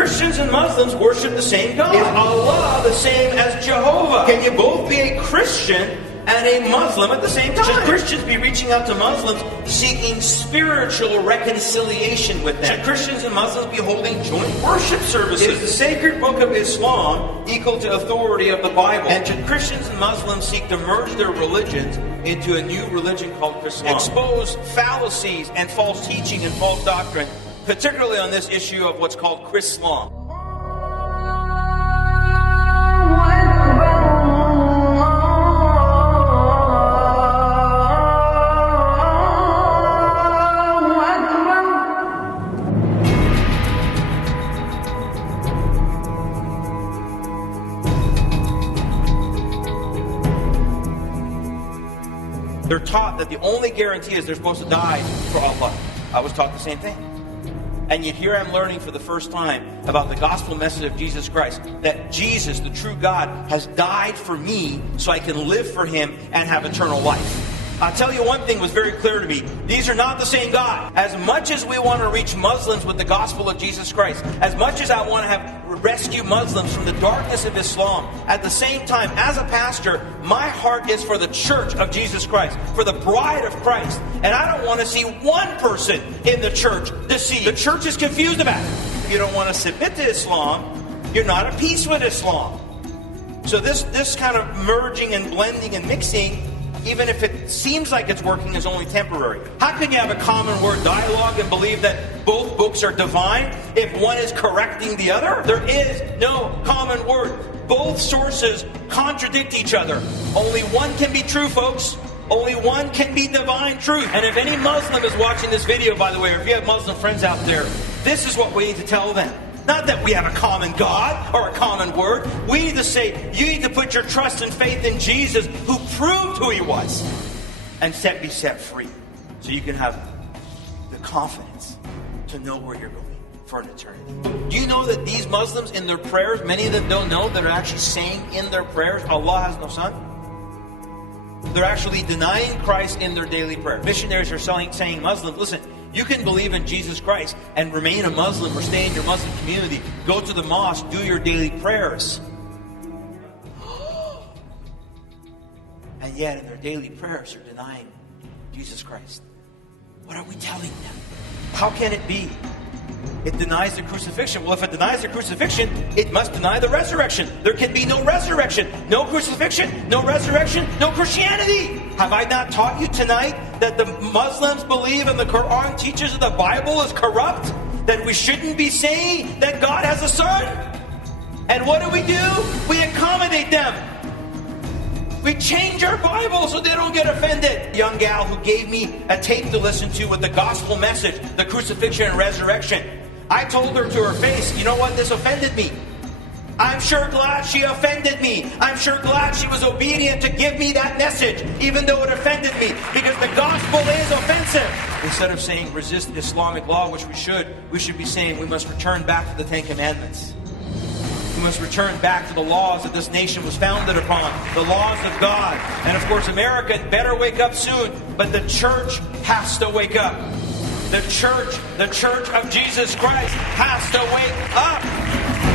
Christians and Muslims worship the same God? Is Allah the same as Jehovah? Can you both be a Christian and a Muslim at the same time? Should Christians be reaching out to Muslims seeking spiritual reconciliation with them? Should Christians and Muslims be holding joint worship services? Is the sacred book of Islam equal to authority of the Bible? And should Christians and Muslims seek to merge their religions into a new religion called Chrislam? Expose fallacies and false teaching and false doctrine, particularly on this issue of what's called Chrislam. They're taught that the only guarantee is they're supposed to die for Allah. I was taught the same thing. And yet here I'm learning for the first time about the gospel message of Jesus Christ, that Jesus, the true God, has died for me so I can live for Him and have eternal life. I'll tell you one thing was very clear to me. These are not the same God. As much as we want to reach Muslims with the gospel of Jesus Christ, as much as I want to rescue Muslims from the darkness of Islam, at the same time, as a pastor, my heart is for the church of Jesus Christ, for the bride of Christ. And I don't want to see one person in the church deceived. The church is confused about it. If you don't want to submit to Islam, you're not at peace with Islam. So this kind of merging and blending and mixing, even if it seems like it's working, is only temporary. How can you have a common word dialogue and believe that both books are divine if one is correcting the other? There is no common word. Both sources contradict each other. Only one can be true, folks. Only one can be divine truth. And if any Muslim is watching this video, by the way, or if you have Muslim friends out there, this is what we need to tell them. Not that we have a common God or a common word. We need to say, you need to put your trust and faith in Jesus, who proved who He was, and be set free. So you can have the confidence to know where you're going for an eternity. Do you know that these Muslims in their prayers, many of them don't know, they're actually saying in their prayers, Allah has no son? They're actually denying Christ in their daily prayer. Missionaries are saying Muslims, listen, you can believe in Jesus Christ and remain a Muslim or stay in your Muslim community. Go to the mosque, do your daily prayers. And yet in their daily prayers they're denying Jesus Christ. What are we telling them? How can it be? It denies the crucifixion. Well, if it denies the crucifixion, it must deny the resurrection. There can be no resurrection, no crucifixion, no resurrection, no Christianity. Have I not taught you tonight that the Muslims believe and the Quran teaches that the Bible is corrupt? That we shouldn't be saying that God has a son? And what do? We accommodate them. We change our Bible so they don't get offended. A young gal who gave me a tape to listen to with the gospel message, the crucifixion and resurrection. I told her to her face, you know what, this offended me. I'm sure glad she offended me. I'm sure glad she was obedient to give me that message, even though it offended me, because the gospel is offensive. Instead of saying resist Islamic law, which we should be saying we must return back to the Ten Commandments. We must return back to the laws that this nation was founded upon, the laws of God. And of course, America better wake up soon, but the church has to wake up. The church of Jesus Christ has to wake up.